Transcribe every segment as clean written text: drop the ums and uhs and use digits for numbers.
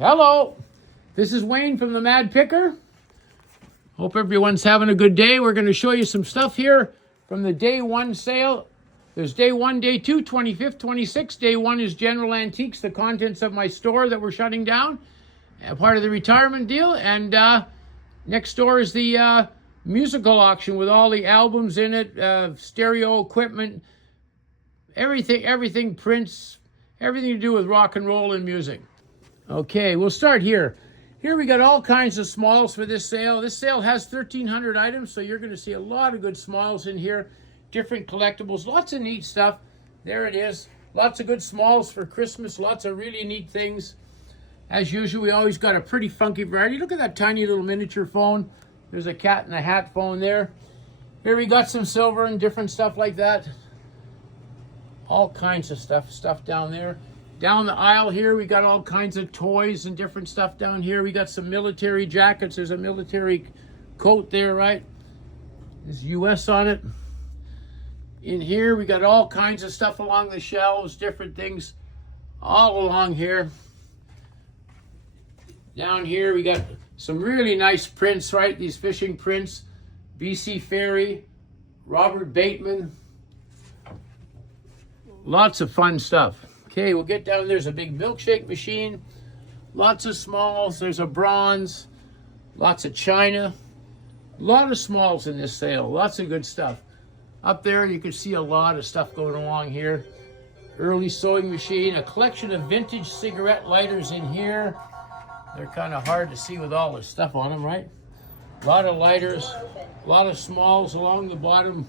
Hello, this is Wayne from the Mad Picker. Hope everyone's having a good day. We're going to show you some stuff here from the day one sale. There's day one, day two, 25th, 26th. Day one is general antiques, the contents of my store that we're shutting down, part of the retirement deal. And next door is the musical auction with all the albums in it, stereo equipment, everything prints, everything to do with rock and roll and music. Okay, we'll start here. Here we got all kinds of smalls for this sale. This sale has 1,300 items, so you're going to see a lot of good smalls in here. Different collectibles, lots of neat stuff. There it is. Lots of good smalls for Christmas, lots of really neat things. As usual, we always got a pretty funky variety. Look at that tiny little miniature phone. There's a cat in a hat phone there. Here we got some silver and different stuff like that. All kinds of stuff down there. Down the aisle here, we got all kinds of toys and different stuff down here. We got some military jackets. There's a military coat there, right? There's US on it. In here, we got all kinds of stuff along the shelves, different things all along here. Down here, we got some really nice prints, right? These fishing prints. BC Ferry, Robert Bateman. Lots of fun stuff. Okay, we'll get down. There's a big milkshake machine. Lots of smalls. There's a bronze. Lots of china. A lot of smalls in this sale. Lots of good stuff. Up there, you can see a lot of stuff going along here. Early sewing machine. A collection of vintage cigarette lighters in here. They're kind of hard to see with all this stuff on them, right? A lot of lighters. A lot of smalls along the bottom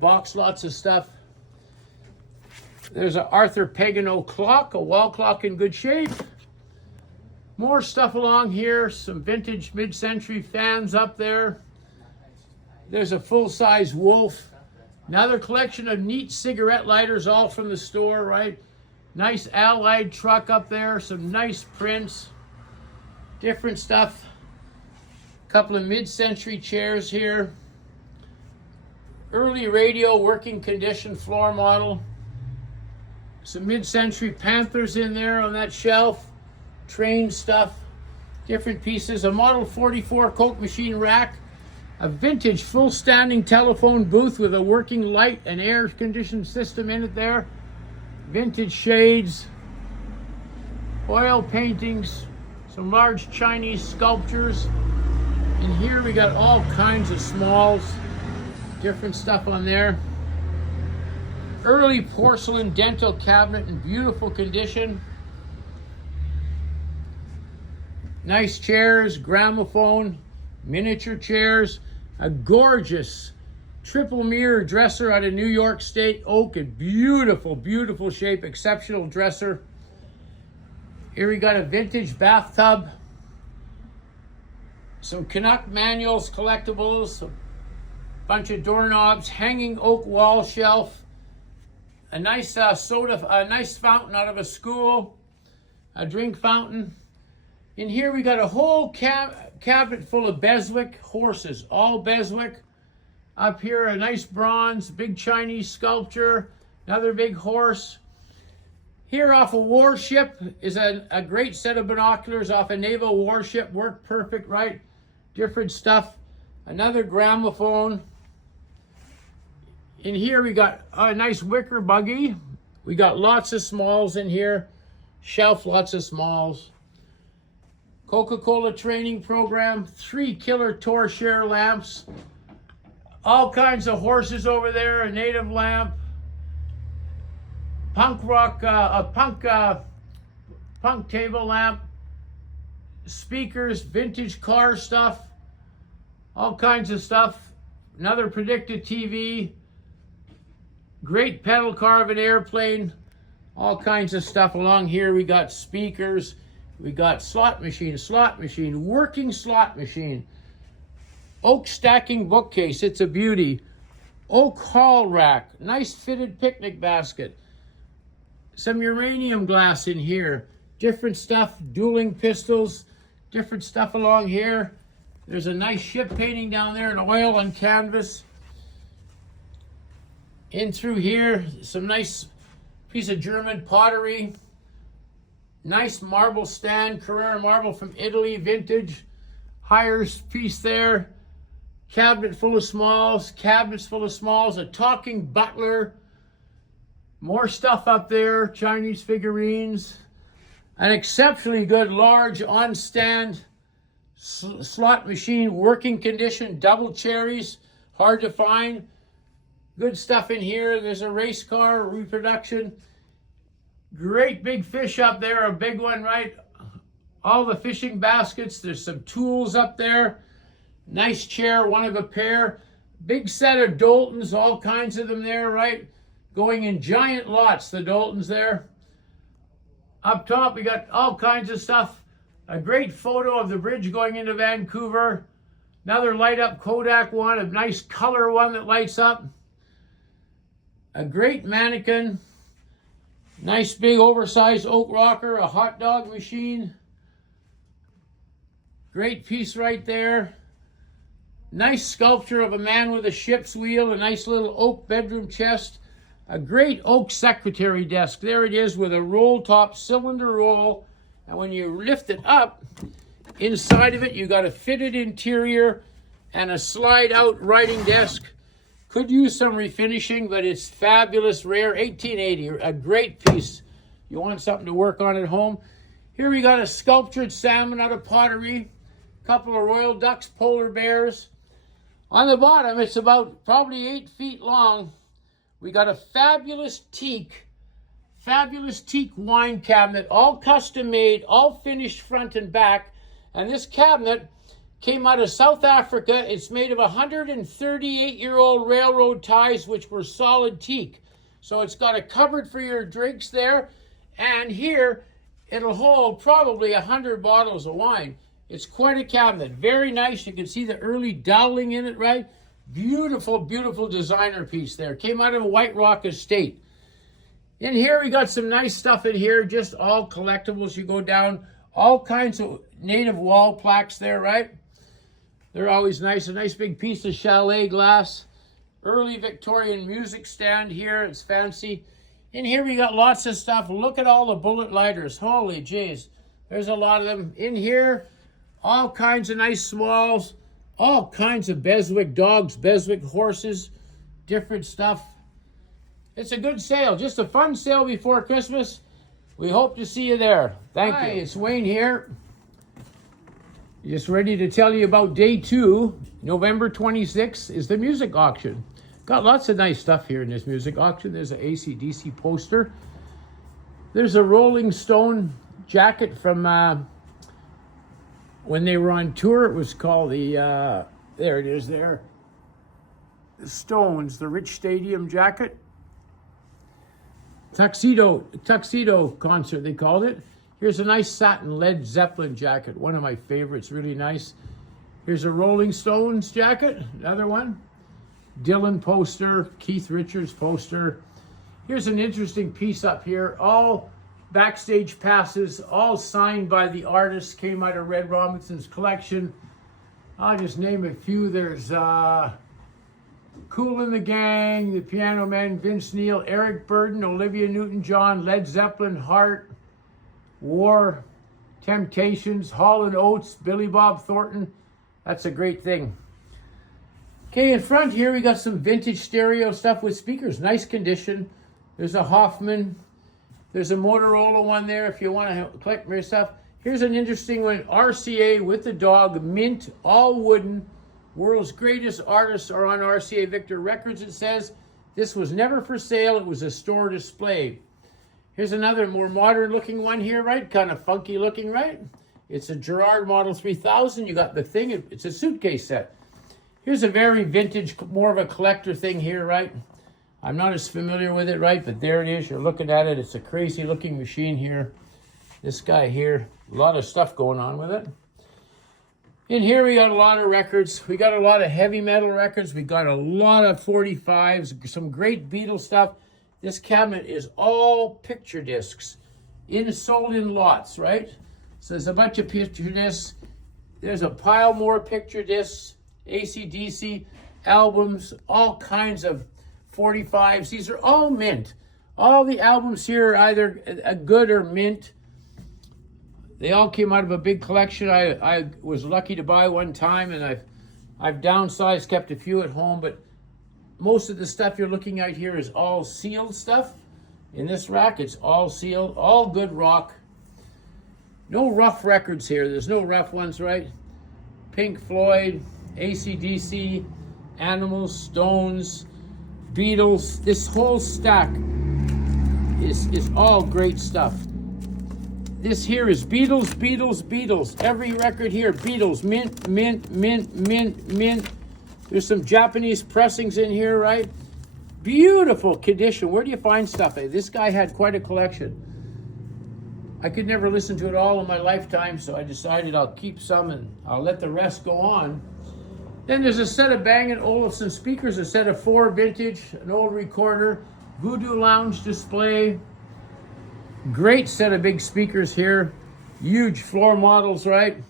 box. Lots of stuff. There's an Arthur Pagano clock, a wall clock in good shape. More stuff along here, some vintage mid-century fans up there. There's a full-size Wolf. Another collection of neat cigarette lighters, all from the store, right? Nice Allied truck up there, some nice prints, different stuff. A couple of mid-century chairs here. Early radio, working condition floor model. Some mid-century Panthers in there on that shelf. Train stuff. Different pieces. A Model 44 Coke machine rack. A vintage full standing telephone booth with a working light and air conditioned system in it there. Vintage shades. Oil paintings. Some large Chinese sculptures. And here we got all kinds of smalls. Different stuff on there. Early porcelain dental cabinet in beautiful condition. Nice chairs, gramophone, miniature chairs. A gorgeous triple mirror dresser out of New York State oak in beautiful, beautiful shape. Exceptional dresser. Here we got a vintage bathtub. Some Canuck manuals, collectibles. A bunch of doorknobs. Hanging oak wall shelf. A nice a nice fountain out of a school, a drink fountain. In here we got a whole cabinet full of Beswick horses, all Beswick. Up here a nice bronze, big Chinese sculpture, another big horse. Here off a warship is a great set of binoculars off a naval warship, work perfect, right? Different stuff. Another gramophone. In here we got a nice wicker buggy. We got lots of smalls in here. Shelf, lots of smalls. Coca-Cola training program. 3 killer Torshare lamps. All kinds of horses over there. A native lamp. Punk rock, punk table lamp. Speakers, vintage car stuff. All kinds of stuff. Another predicted TV. Great pedal car of an airplane. All kinds of stuff along here. We got speakers. We got slot machine, working slot machine. Oak stacking bookcase. It's a beauty. Oak hall rack. Nice fitted picnic basket. Some uranium glass in here. Different stuff. Dueling pistols. Different stuff along here. There's a nice ship painting down there in oil on canvas. In through here, some nice piece of German pottery. Nice marble stand, Carrara marble from Italy, vintage. Higher piece there. Cabinet full of smalls, cabinets full of smalls, a talking butler. More stuff up there, Chinese figurines. An exceptionally good large on-stand slot machine, working condition, double cherries, hard to find. Good stuff in here. There's a race car, reproduction. Great big fish up there, a big one, right? All the fishing baskets. There's some tools up there. Nice chair, one of a pair. Big set of Daltons, all kinds of them there, right? Going in giant lots, the Daltons there. Up top, we got all kinds of stuff. A great photo of the bridge going into Vancouver. Another light-up Kodak one, a nice color one that lights up. A great mannequin. Nice big oversized oak rocker, a hot dog machine. Great piece right there. Nice sculpture of a man with a ship's wheel, a nice little oak bedroom chest. A great oak secretary desk. There it is with a roll top cylinder roll. And when you lift it up, inside of it, you got a fitted interior and a slide out writing desk. Could use some refinishing, but it's fabulous, rare, 1880, a great piece. You want something to work on at home. Here we got a sculptured salmon out of pottery, a couple of royal ducks, polar bears. On the bottom, it's about probably 8 feet long. We got a fabulous teak wine cabinet, all custom made, all finished front and back. And this cabinet came out of South Africa. It's made of 138-year-old railroad ties, which were solid teak. So it's got a cupboard for your drinks there. And here, it'll hold probably 100 bottles of wine. It's quite a cabinet. Very nice. You can see the early doweling in it, right? Beautiful, beautiful designer piece there. Came out of a White Rock estate. In here, we got some nice stuff in here. Just all collectibles. You go down, all kinds of native wall plaques there, right? They're always nice. A nice big piece of chalet glass. Early Victorian music stand here. It's fancy. In here, we got lots of stuff. Look at all the bullet lighters. Holy jeez. There's a lot of them. In here, all kinds of nice smalls. All kinds of Beswick dogs, Beswick horses, different stuff. It's a good sale. Just a fun sale before Christmas. We hope to see you there. Thank you. Hi, it's Wayne here. Just ready to tell you about day 2. November 26th is the music auction. Got lots of nice stuff here in this music auction. There's an AC/DC poster. There's a Rolling Stone jacket from when they were on tour. It was called the, there it is there. The Stones, the Rich Stadium jacket. Tuxedo concert, they called it. Here's a nice satin Led Zeppelin jacket, one of my favorites, really nice. Here's a Rolling Stones jacket, another one. Dylan poster, Keith Richards poster. Here's an interesting piece up here, all backstage passes, all signed by the artists, came out of Red Robinson's collection. I'll just name a few. There's Kool and the Gang, the Piano Man, Vince Neil, Eric Burdon, Olivia Newton-John, Led Zeppelin, Heart, War, Temptations, Hall & Oates, Billy Bob Thornton. That's a great thing. Okay, in front here we got some vintage stereo stuff with speakers, nice condition. There's a Hoffman. There's a Motorola one there if you want to collect more stuff. Here's an interesting one, RCA with the dog, mint, all wooden. World's greatest artists are on RCA Victor Records, it says. This was never for sale, it was a store display. Here's another more modern looking one here, right? Kind of funky looking, right? It's a Gerard Model 3000. You got the thing, it's a suitcase set. Here's a very vintage, more of a collector thing here, right? I'm not as familiar with it, right? But there it is. You're looking at it. It's a crazy looking machine here. This guy here, a lot of stuff going on with it. In here, we got a lot of records. We got a lot of heavy metal records. We got a lot of 45s, some great Beatles stuff. This cabinet is all picture discs, sold in lots, right? So there's a bunch of picture discs. There's a pile more picture discs, AC/DC, albums, all kinds of 45s. These are all mint. All the albums here are either a good or mint. They all came out of a big collection. I was lucky to buy one time, and I've downsized, kept a few at home, but most of the stuff you're looking at here is all sealed stuff. In this rack, it's all sealed, all good rock. No rough records here. There's no rough ones, right? Pink Floyd, AC/DC, Animals, Stones, Beatles. This whole stack is all great stuff. This here is Beatles, Beatles, Beatles. Every record here, Beatles, mint, mint, mint, mint, mint. There's some Japanese pressings in here, right? Beautiful condition. Where do you find stuff? This guy had quite a collection. I could never listen to it all in my lifetime, so I decided I'll keep some and I'll let the rest go on. Then there's a set of Bang & Olufsen speakers, a set of 4 vintage, an old recorder, Voodoo Lounge display. Great set of big speakers here. Huge floor models, right?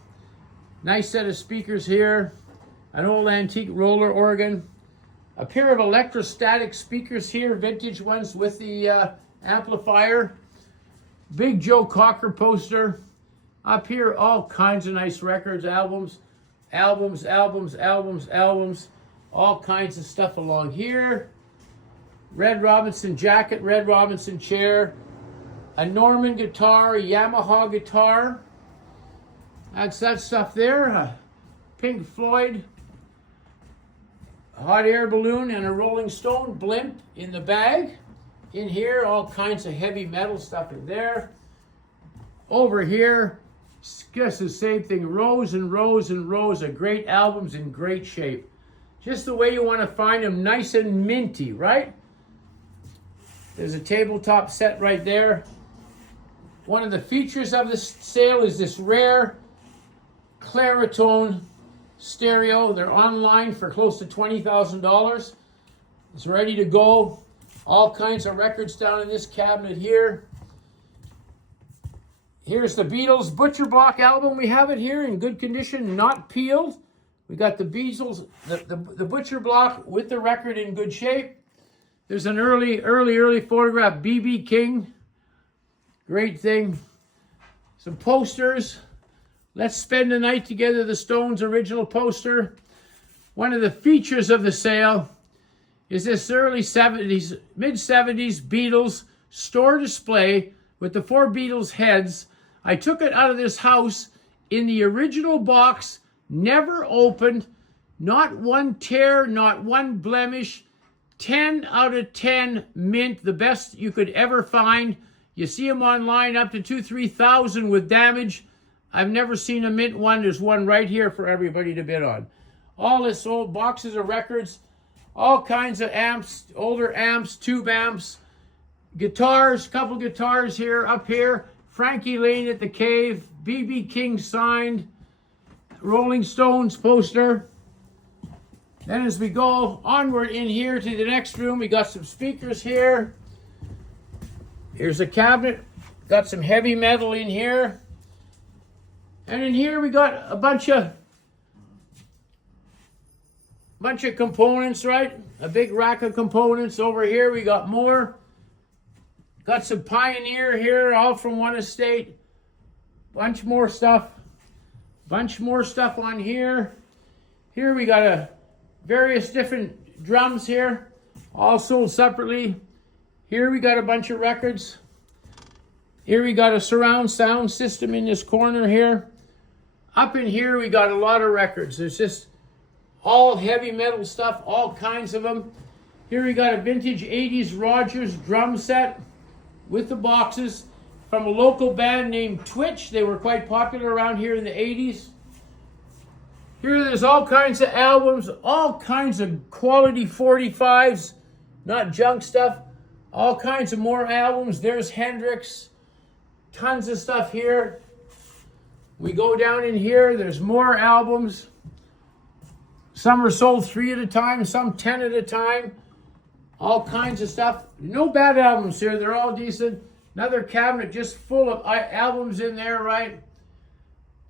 Nice set of speakers here. An old antique roller organ. A pair of electrostatic speakers here, vintage ones with the amplifier. Big Joe Cocker poster. Up here, all kinds of nice records, albums. All kinds of stuff along here. Red Robinson jacket, Red Robinson chair. A Norman guitar, a Yamaha guitar. That's that stuff there. Pink Floyd, hot air balloon, and a Rolling Stone blimp in the bag. In here, all kinds of heavy metal stuff in there. Over here, just the same thing. Rows and rows and rows of great albums in great shape. Just the way you want to find them, nice and minty, right? There's a tabletop set right there. One of the features of this sale is this rare Claritone stereo. They're online for close to $20,000. It's ready to go. All kinds of records down in this cabinet here. Here's the Beatles Butcher Block album. We have it here in good condition, not peeled. We got the Beatles, the Butcher Block with the record in good shape. There's an early photograph, B.B. King. Great thing. Some posters. Let's Spend the Night Together, the Stones original poster. One of the features of the sale is this early 70s, mid-70s Beatles store display with the 4 Beatles heads. I took it out of this house in the original box, never opened, not one tear, not one blemish. 10 out of 10 mint, the best you could ever find. You see them online up to 2,000-3,000 with damage. I've never seen a mint one. There's one right here for everybody to bid on. All this old boxes of records, all kinds of amps, older amps, tube amps, guitars, couple guitars here, up here. Frankie Lane at the Cave, B.B. King signed, Rolling Stones poster. Then as we go onward in here to the next room, we got some speakers here. Here's a cabinet, got some heavy metal in here. And in here we got a bunch of components, right? A big rack of components. Over here we got more. Got some Pioneer here, all from one estate. Bunch more stuff on here. Here we got various different drums here, all sold separately. Here we got a bunch of records. Here we got a surround sound system in this corner here. Up in here we got a lot of records. There's just all heavy metal stuff, all kinds of them. Here we got a vintage 80s Rogers drum set with the boxes from a local band named Twitch. They were quite popular around here in the 80s. Here there's all kinds of albums, all kinds of quality 45s, not junk stuff. All kinds of more albums. There's Hendrix. Tons of stuff here. We go down in here, there's more albums. Some are sold 3 at a time, some 10 at a time. All kinds of stuff. No bad albums here, they're all decent. Another cabinet just full of albums in there, right?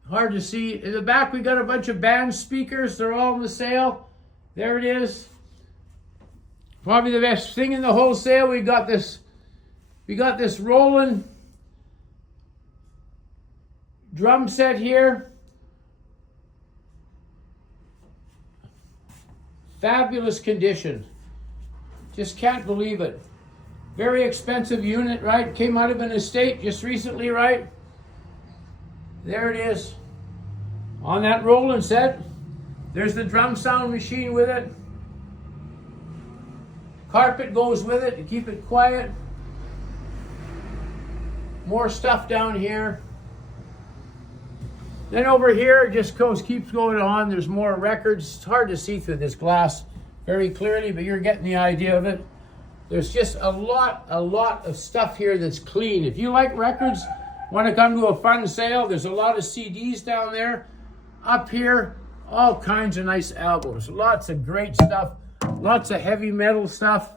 Hard to see. In the back, we got a bunch of band speakers. They're all on the sale. There it is. Probably the best thing in the whole sale. We got this Roland drum set here. Fabulous condition. Just can't believe it. Very expensive unit, right? Came out of an estate just recently, right? There it is. On that rolling set. There's the drum sound machine with it. Carpet goes with it to keep it quiet. More stuff down here. Then over here, it just keeps going on. There's more records. It's hard to see through this glass very clearly, but you're getting the idea of it. There's just a lot of stuff here that's clean. If you like records, want to come to a fun sale, there's a lot of CDs down there. Up here, all kinds of nice albums. Lots of great stuff. Lots of heavy metal stuff.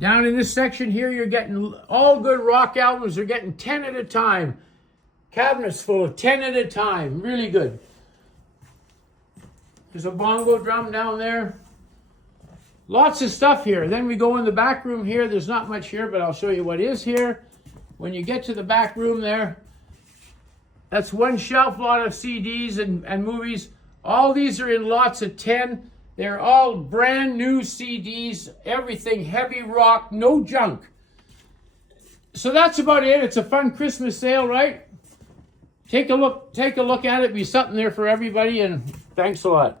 Down in this section here, you're getting all good rock albums. You're getting 10 at a time. Cabinets full of 10 at a time. Really good. There's a bongo drum down there. Lots of stuff here. Then we go in the back room here. There's not much here, but I'll show you what is here. When you get to the back room there, that's one shelf, lot of CDs and movies. All these are in lots of 10. They're all brand new CDs, everything heavy rock, no junk. So that's about it. It's a fun Christmas sale, right? Take a look at it. Be something there for everybody, and thanks a lot.